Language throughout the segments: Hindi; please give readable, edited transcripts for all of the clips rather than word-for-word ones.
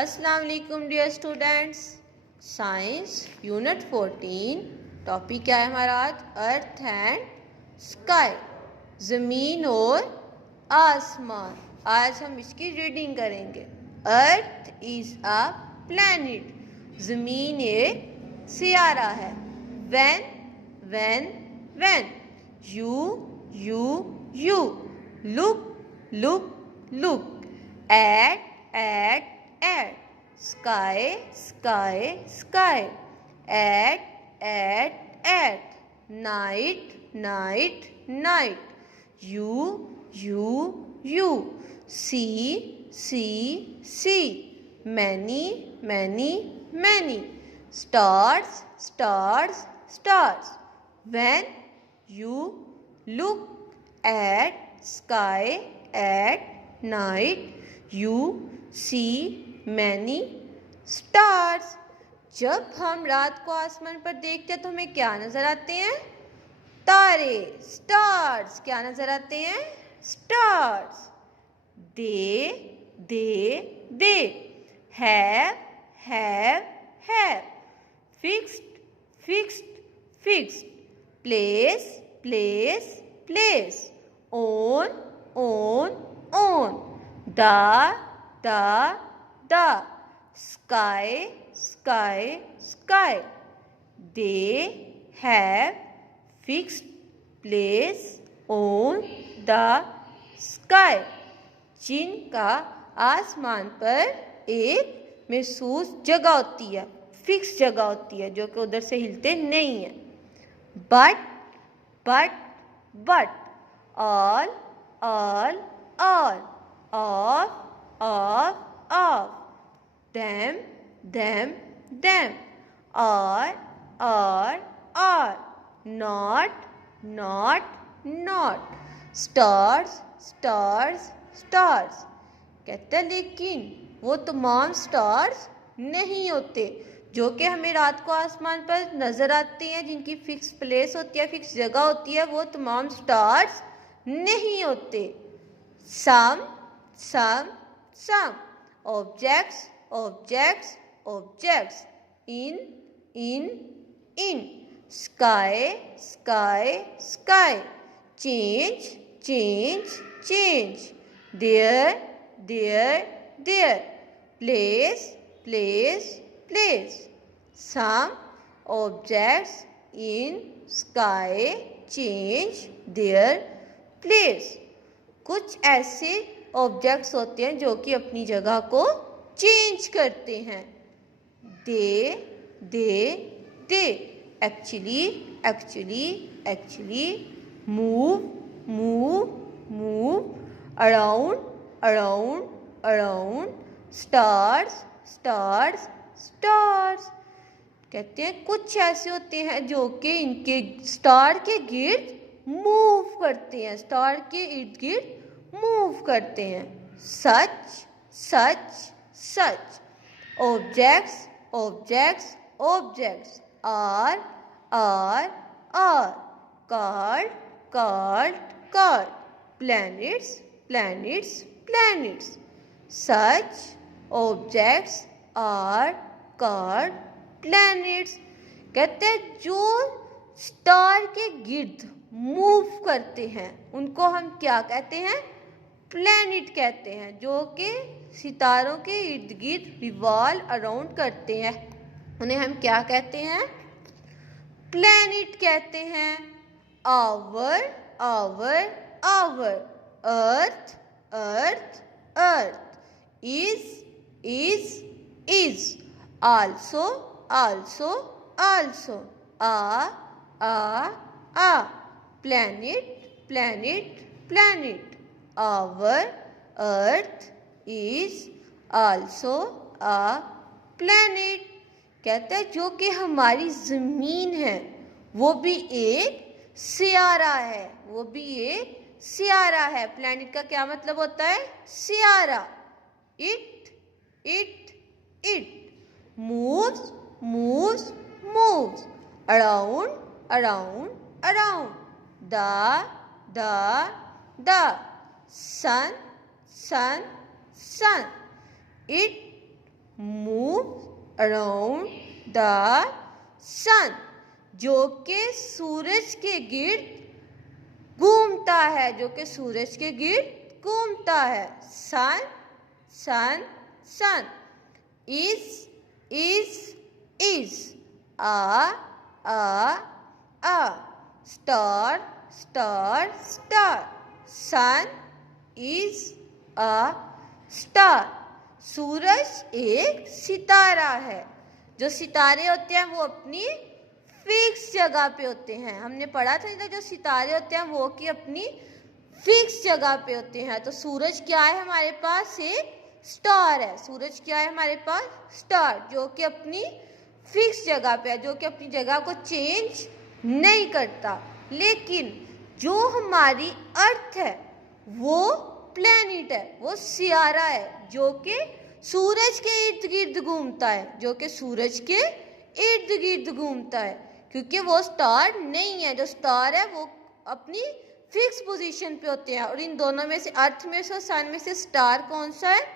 अस्सलाम वालेकुम dear students. Science unit 14 topic क्या है हमारा आज? अर्थ एंड स्काई, ज़मीन और आसमान। आज हम इसकी रीडिंग करेंगे। अर्थ इज़ अ प्लैनेट, ज़मीन एक सियारा है। When when when, you you you, look look look, at sky sky sky, at night night night, you see many many, stars. When you look at sky at night, you see many stars. जब हम रात को आसमान पर देखते हैं तो हमें क्या नजर आते हैं? तारे, स्टार्स। क्या नजर आते हैं? Stars. They have fixed place on the sky. They have fixed place on the sky. जिनका आसमान पर एक महसूस जगह होती है, फिक्स जगह होती है, जो कि उधर से हिलते नहीं है। But all of them are not stars. कहते हैं लेकिन वो तमाम स्टार्स नहीं होते जो कि हमें रात को आसमान पर नजर आते हैं, जिनकी फिक्स प्लेस होती है, फिक्स जगह होती है। वो तमाम स्टार्स नहीं होते। some objects in sky change their place. Some objects in sky change their place. कुछ ऐसे ऑब्जेक्ट्स होते हैं जो कि अपनी जगह को चेंज करते हैं। दे actually move around stars. कहते हैं कुछ ऐसे होते हैं जो कि इनके स्टार के गिर्द मूव करते हैं, स्टार के इर्द गिर्द मूव करते हैं। सच objects are called planets. Such objects are called planets. कहते हैं जो स्टार के गिर्द मूव करते हैं उनको हम क्या कहते हैं? प्लैनेट कहते हैं। जो कि सितारों के इर्द गिर्द रिवॉल्व अराउंड करते हैं, उन्हें हम क्या कहते हैं? प्लैनेट कहते हैं। our earth is also a planet. Our earth is also a planet. कहते हैं जो कि हमारी ज़मीन है वो भी एक सियारा है। प्लैनेट का क्या मतलब होता है? सियारा। It moves around the sun. It around the sun, जो कि सूरज के गिर्द घूमता है, जो कि सूरज के गिर्द घूमता है। Sun sun sun. Is a star star star. Sun is a star. सूरज एक सितारा है। जो सितारे होते हैं वो अपनी फिक्स जगह पे होते हैं। हमने पढ़ा था जो सितारे होते हैं वो कि अपनी फिक्स जगह पे होते हैं। तो सूरज क्या है हमारे पास? एक स्टार है। सूरज क्या है हमारे पास? स्टार, जो कि अपनी फिक्स जगह पे है, जो कि अपनी जगह को चेंज नहीं करता। लेकिन जो हमारी अर्थ है वो प्लेनेट है, वो सियारा है, जो कि सूरज के इर्द गिर्द घूमता है, जो कि सूरज के इर्द गिर्द घूमता है, क्योंकि वो स्टार नहीं है। जो स्टार है वो अपनी फिक्स पोजीशन पे होते हैं। और इन दोनों में से, अर्थ में से और सन में से, स्टार कौन सा है?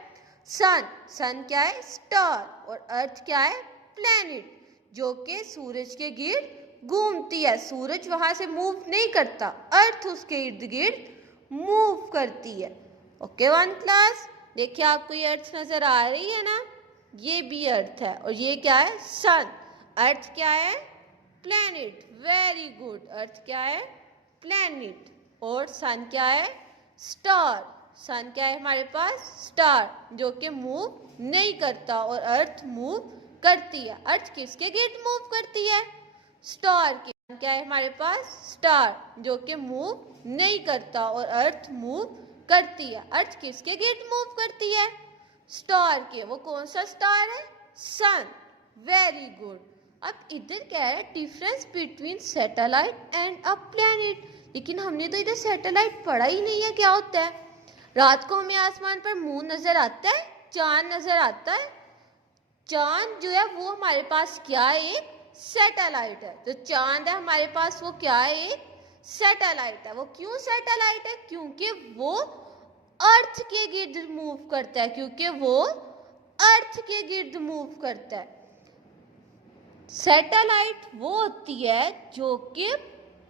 सन। सन क्या है? स्टार। और अर्थ क्या है? प्लेनेट, जो कि सूरज के गिर्द घूमती है। सूरज वहां से मूव नहीं करता, अर्थ उसके इर्द गिर्द मूव करती है। ओके वन क्लास, देखिए आपको ये अर्थ नजर आ रही है ना, ये भी अर्थ है और ये क्या है? सन। अर्थ क्या है? प्लेनेट। Very good. अर्थ क्या है? प्लेनेट। और सन क्या है? स्टार। सन क्या है हमारे पास? स्टार, जो कि मूव नहीं करता और अर्थ मूव करती है। अर्थ किसके गिर्द मूव करती है? स्टार के। क्या है हमारे पास? स्टार, जो कि मूव नहीं करता और अर्थ मूव करती है। अर्थ किसके गिर्द मूव करती है? स्टार के। वो कौन सा स्टार है? सन। Very good. अब इधर क्या है? Difference between satellite and a planet. लेकिन हमने तो इधर सैटेलाइट पढ़ा ही नहीं है, क्या होता है? रात को हमें आसमान पर मून नजर आता है, चांद नजर आता है। चांद जो है वो हमारे पास क्या है? एक सैटेलाइट है। तो चांद है हमारे पास, वो क्या है? एक सैटेलाइट है। वो क्यों सैटेलाइट है? क्योंकि वो अर्थ के गिर्द मूव करता है, क्योंकि वो अर्थ के गिर्द मूव करता है। सैटेलाइट वो होती है जो कि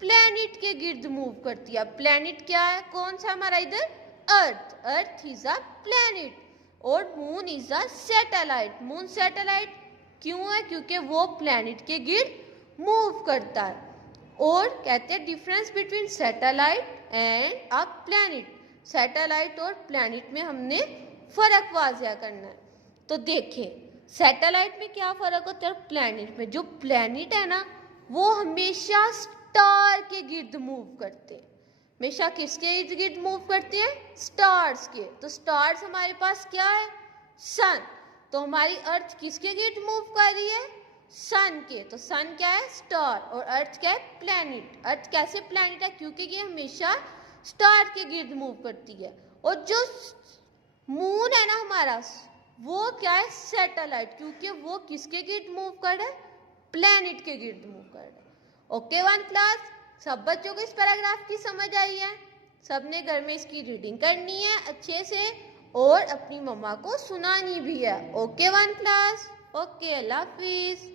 प्लैनेट के गिर्द मूव करती है। प्लैनेट क्या है? कौन सा हमारा इधर? अर्थ। अर्थ इज अ प्लैनेट और moon is a satellite. Moon satellite क्यों है? क्योंकि वो प्लैनेट के गिर्द मूव करता है। और कहते हैं difference between satellite and a planet. Satellite और प्लैनेट में हमने फर्क वाज़िया करना है। तो देखें सैटेलाइट में क्या फर्क होता है प्लैनेट में? जो प्लैनेट है ना वो हमेशा स्टार के गिर्द मूव करते हैं। हमेशा किसके इर्द गिर्द मूव करते हैं? स्टार्स के। तो स्टार्स हमारे पास क्या है? सन। तो हमारी अर्थ किसके गिर्द मूव कर रही है? सन के। तो सन क्या है? स्टार। और अर्थ क्या है? प्लैनेट। अर्थ कैसे प्लैनेट है? क्योंकि ये हमेशा स्टार के गिर्द मूव करती है। और जो मून है ना हमारा, वो क्या है? सैटेलाइट, क्योंकि वो किसके गिर्द मूव कर रहा है? प्लैनेट के गिर्द मूव कर रहा है। ओके वन क्लास, सब बच्चों को इस पैराग्राफ की समझ आई है? सबने घर में इसकी रीडिंग करनी है अच्छे से और अपनी मम्मा को सुनानी भी है। ओके वन क्लास, ओके, अल्लाह हाफिज।